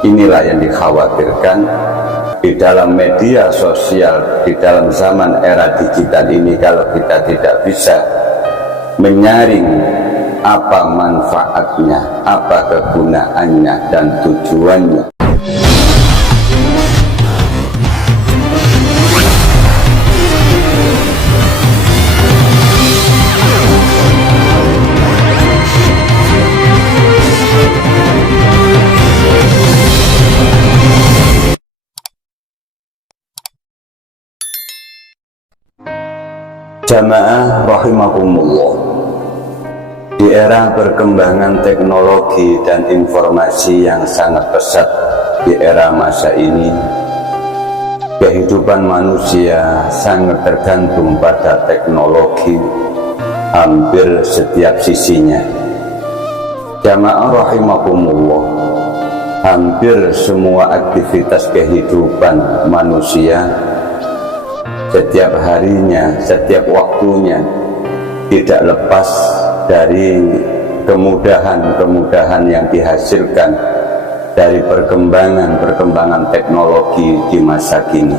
Inilah yang dikhawatirkan di dalam media sosial, di dalam zaman era digital ini. Kalau kita tidak bisa menyaring apa manfaatnya, apa kegunaannya dan tujuannya. Jamaah rahimakumullah, di era perkembangan teknologi dan informasi yang sangat pesat di era masa ini, kehidupan manusia sangat tergantung pada teknologi hampir setiap sisinya. Jamaah rahimakumullah, hampir semua aktivitas kehidupan manusia setiap harinya, setiap waktunya tidak lepas dari kemudahan-kemudahan yang dihasilkan dari perkembangan teknologi di masa kini.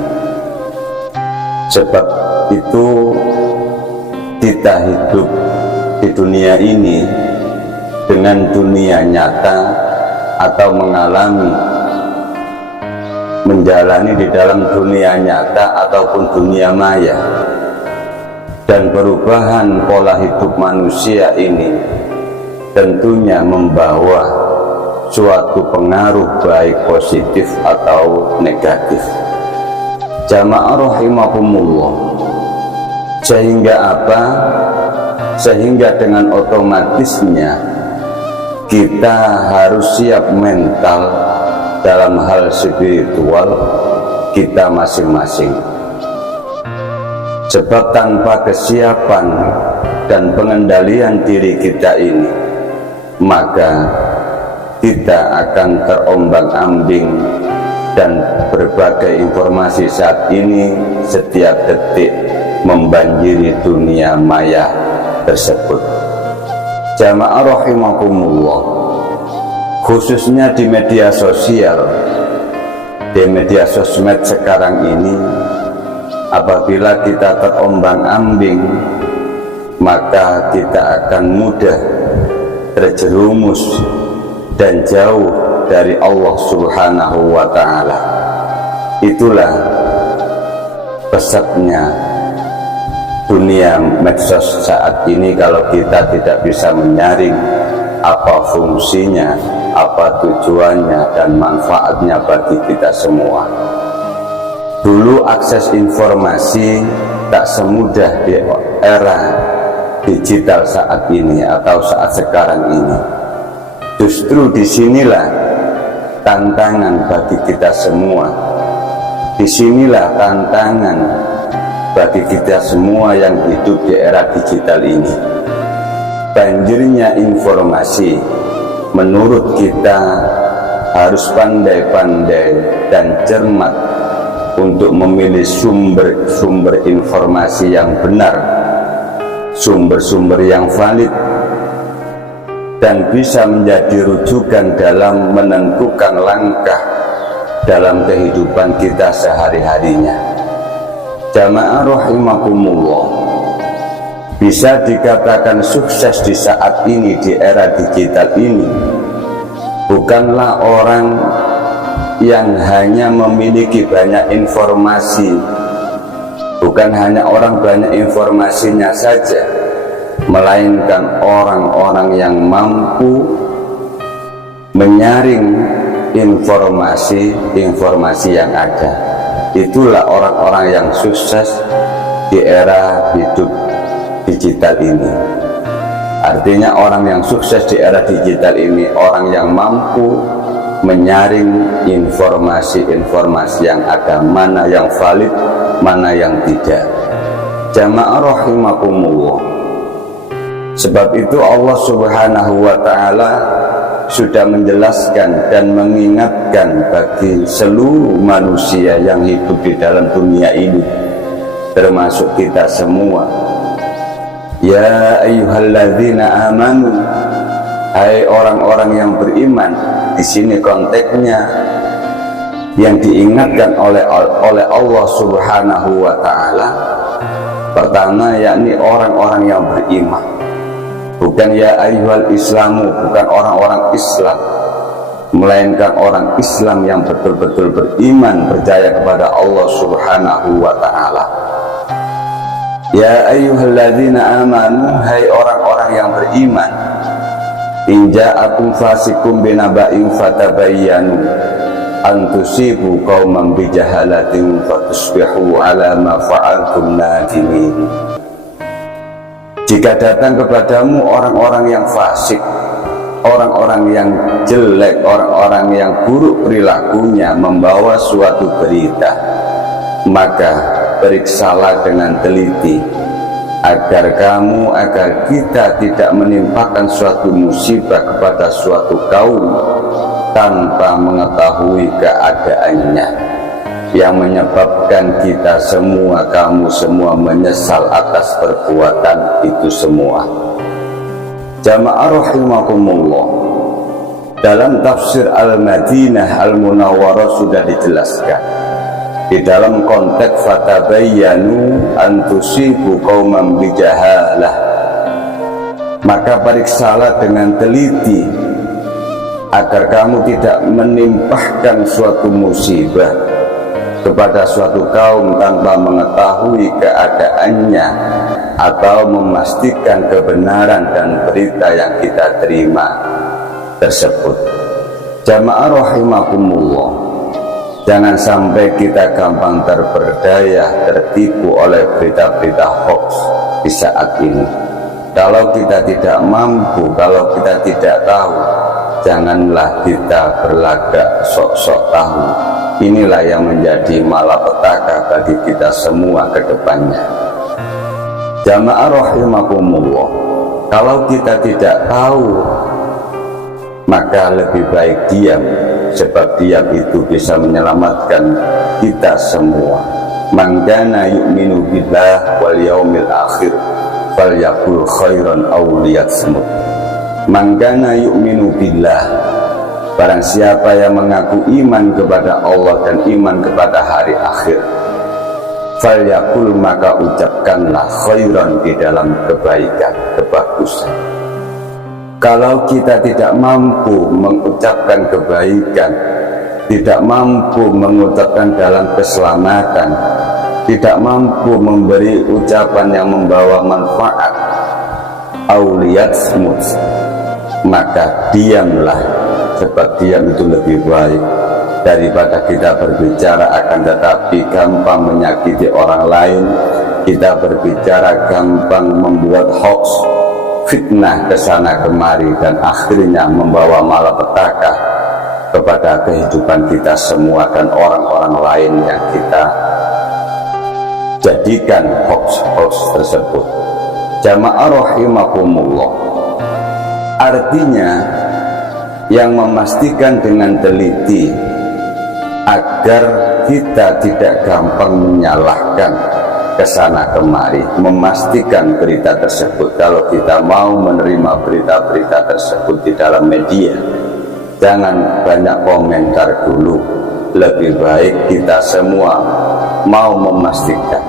Sebab itu kita hidup di dunia ini dengan dunia nyata atau menjalani di dalam dunia nyata ataupun dunia maya, dan perubahan pola hidup manusia ini tentunya membawa suatu pengaruh baik positif atau negatif. Jamaah rahimakumullah, sehingga apa? Sehingga dengan otomatisnya kita harus siap mental dalam hal spiritual kita masing-masing. Sebab tanpa kesiapan dan pengendalian diri kita ini, maka kita akan terombang-ambing, dan berbagai informasi saat ini setiap detik membanjiri dunia maya tersebut. Jamaah rahimakumullah, khususnya di media sosial, di media sosmed sekarang ini, apabila kita terombang-ambing, maka kita akan mudah terjerumus dan jauh dari Allah Subhanahu wa Ta'ala. Itulah pesatnya dunia medsos saat ini kalau kita tidak bisa menyaring apa fungsinya, apa tujuannya dan manfaatnya bagi kita semua. Dulu akses informasi tak semudah di era digital saat ini atau saat sekarang ini. Justru disinilah tantangan bagi kita semua. Disinilah tantangan bagi kita semua yang hidup di era digital ini. Banjirnya informasi, menurut kita harus pandai-pandai dan cermat untuk memilih sumber-sumber informasi yang benar, sumber-sumber yang valid, dan bisa menjadi rujukan dalam menentukan langkah dalam kehidupan kita sehari-harinya. Jamaah rahimakumullah, bisa dikatakan sukses di saat ini, di era digital ini, bukanlah orang yang hanya memiliki banyak informasi, bukan hanya orang banyak informasinya saja, melainkan orang-orang yang mampu menyaring informasi yang ada. Itulah orang-orang yang sukses di era hidup digital ini. Artinya orang yang sukses di era digital ini orang yang mampu menyaring informasi-informasi yang ada, mana yang valid, mana yang tidak. Jamaah rahimakumullah, sebab itu Allah Subhanahu wa Ta'ala sudah menjelaskan dan mengingatkan bagi seluruh manusia yang hidup di dalam dunia ini, termasuk kita semua. Ya ayyuhalladzina amanu, hai orang-orang yang beriman, Di sini konteksnya yang diingatkan oleh Allah Subhanahu wa Ta'ala, pertama yakni orang-orang yang beriman, bukan ya ayyuhal islamu, bukan orang-orang Islam, melainkan orang Islam yang betul-betul beriman, percaya kepada Allah Subhanahu wa Ta'ala. Ya ayyuhalladzina amanu, hai orang-orang yang beriman, in ja'akum fasikum binaba'in fatabayyanu an tusibu qauman bijahalatin fatusbihu ala ma fa'altum nadimin. Jika datang kepadamu orang-orang yang fasik, orang-orang yang jelek, orang-orang yang buruk perilakunya, membawa suatu berita, maka periksalah dengan teliti agar kita tidak menimpakan suatu musibah kepada suatu kaum tanpa mengetahui keadaannya, yang menyebabkan kita semua, kamu semua menyesal atas perbuatan itu semua. Jamaah rahimakumullah, dalam tafsir Al-Madinah Al-Munawwarah sudah dijelaskan di dalam konteks fatabayyanu an tusibu qauman bijahalah, maka periksalah dengan teliti agar kamu tidak menimpahkan suatu musibah kepada suatu kaum tanpa mengetahui keadaannya atau memastikan kebenaran dan berita yang kita terima tersebut. Jamaah rahimakumullah, jangan sampai kita gampang terperdaya, tertipu oleh berita-berita hoax di saat ini. Kalau kita tidak mampu, kalau kita tidak tahu, janganlah kita berlagak sok-sok tahu. Inilah yang menjadi malapetaka bagi kita semua ke depannya. Jamaah rahimakumullah, kalau kita tidak tahu, maka lebih baik diam, sebab diam itu bisa menyelamatkan kita semua. Man kana yu'minu billah wal yaumil akhir falyaqul khairan aw liyasmut. Man kana yu'minu billah, barang siapa yang mengaku iman kepada Allah dan iman kepada hari akhir, falyaqul, maka ucapkanlah khairan, di dalam kebaikan, kebagusan. Kalau kita tidak mampu mengucapkan kebaikan, tidak mampu mengucapkan dalam keselamatan, tidak mampu memberi ucapan yang membawa manfaat, auliyat smut, maka diamlah, sebab diam itu lebih baik daripada kita berbicara akan tetapi gampang menyakiti orang lain, kita berbicara gampang membuat hoax, fitnah kesana kemari, dan akhirnya membawa malapetaka kepada kehidupan kita semua dan orang-orang lain yang kita jadikan hoax-hoax tersebut. Jamaah rahimakumullah, artinya yang memastikan dengan teliti agar kita tidak gampang menyalahkan kesana kemari, memastikan berita tersebut. Kalau kita mau menerima berita-berita tersebut di dalam media, jangan banyak komentar dulu. Lebih baik kita semua mau memastikan.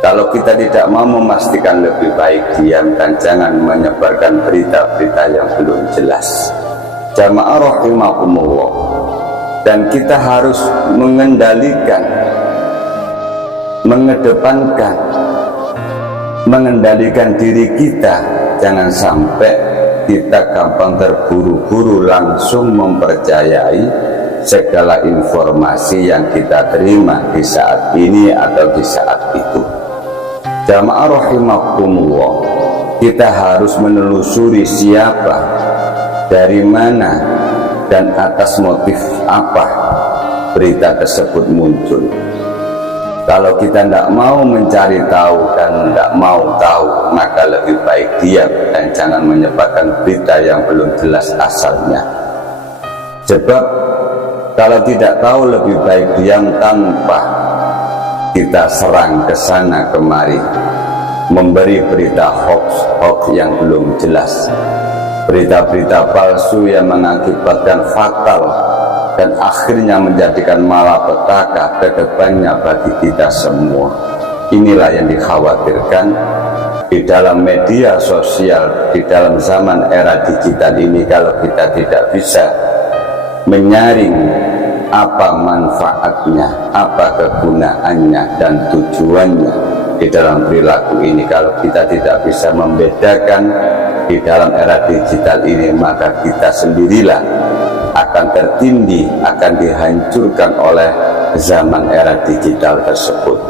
Kalau kita tidak mau memastikan, lebih baik diam dan jangan menyebarkan berita-berita yang belum jelas. Jamaah rahimakumullah, dan kita harus mengendalikan, mengedepankan, mengendalikan diri kita. Jangan sampai kita gampang terburu-buru langsung mempercayai segala informasi yang kita terima di saat ini atau di saat itu. Jamaah rahimakumullah, kita harus menelusuri siapa, dari mana, dan atas motif apa berita tersebut muncul. Kalau kita tidak mau mencari tahu dan tidak mau tahu, maka lebih baik diam dan jangan menyebarkan berita yang belum jelas asalnya. Sebab kalau tidak tahu, lebih baik diam tanpa kita serang ke sana kemari, memberi berita hoax yang belum jelas. berita-berita palsu yang mengakibatkan fatal dan akhirnya menjadikan malapetaka ke depannya bagi kita semua. Inilah yang dikhawatirkan di dalam media sosial, di dalam zaman era digital ini. Kalau kita tidak bisa menyaring apa manfaatnya, apa kegunaannya dan tujuannya di dalam perilaku ini, kalau kita tidak bisa membedakan di dalam era digital ini, maka kita sendirilah akan tertindih, akan dihancurkan oleh zaman era digital tersebut.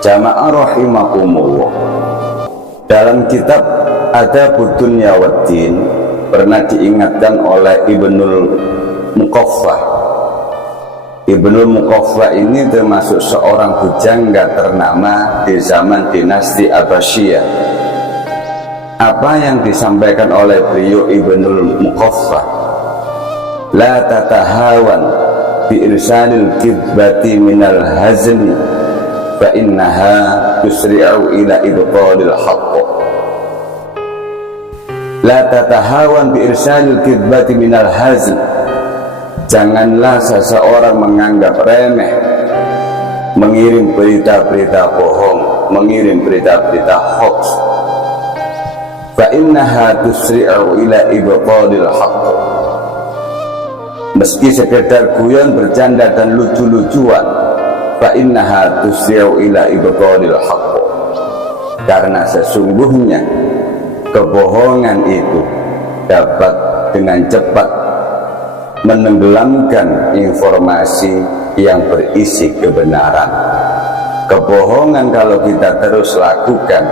Jamaah rahimakumullah, dalam kitab Adabud Dunya Waddin pernah diingatkan oleh Ibnul Muqaffah. Ibnul Muqaffah ini termasuk seorang bujangga ternama di zaman dinasti Abbasiyah. Apa yang disampaikan oleh beliau Ibnul Muqaffah? La tatahawan bi irsalil kidbati minal hazmi fa innaha tusri'u ila ibtalil haqq. La tatahawan bi irsalil kidbati minal hazmi. Janganlah seseorang menganggap remeh mengirim berita-berita bohong, mengirim berita-berita hoax. Fa innaha tusri'u ila ibtalil haqq. Meski sekedar guyon, bercanda dan lucu-lucuan, fa innaha tusri'u ila ibtalil haqq. Karena sesungguhnya kebohongan itu dapat dengan cepat menenggelamkan informasi yang berisi kebenaran. Kebohongan kalau kita terus lakukan,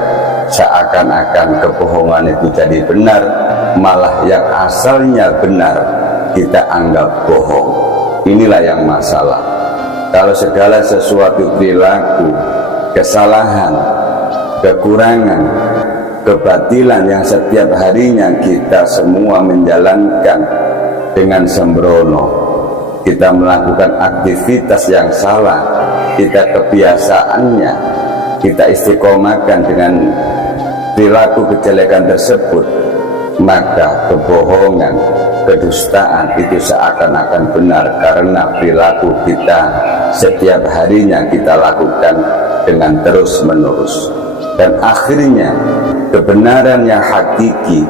seakan-akan kebohongan itu jadi benar, malah yang asalnya benar kita anggap bohong. Inilah yang masalah. Kalau segala sesuatu perilaku, kesalahan, kekurangan, kebatilan yang setiap harinya kita semua menjalankan dengan sembrono, kita melakukan aktivitas yang salah, kita kebiasaannya, kita istiqomahkan dengan perilaku kejelekan tersebut, maka kebohongan, kedustaan itu seakan-akan benar karena perilaku kita setiap harinya kita lakukan dengan terus-menerus. Dan akhirnya kebenaran yang hakiki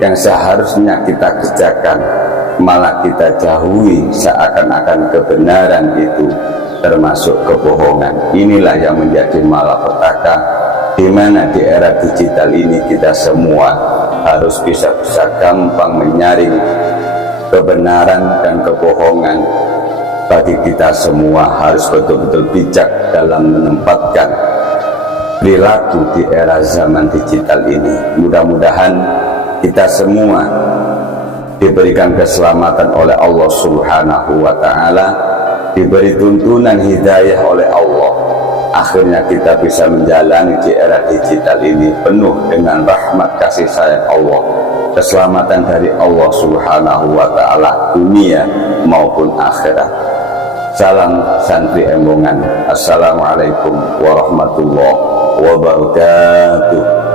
yang seharusnya kita kerjakan malah kita jauhi, seakan-akan kebenaran itu termasuk kebohongan. Inilah yang menjadi malapetaka, di mana di era digital ini kita semua harus bisa gampang menyaring kebenaran dan kebohongan. Bagi kita semua harus betul-betul bijak dalam menempatkan perilaku di era zaman digital ini. Mudah-mudahan kita semua diberikan keselamatan oleh Allah Subhanahu wa ta'ala, diberi tuntunan hidayah oleh Allah, akhirnya kita bisa menjalani di era digital ini penuh dengan rahmat kasih sayang Allah, keselamatan dari Allah Subhanahu wa ta'ala dunia maupun akhirat. Salam santri embongan. Assalamualaikum warahmatullahi wabarakatuh.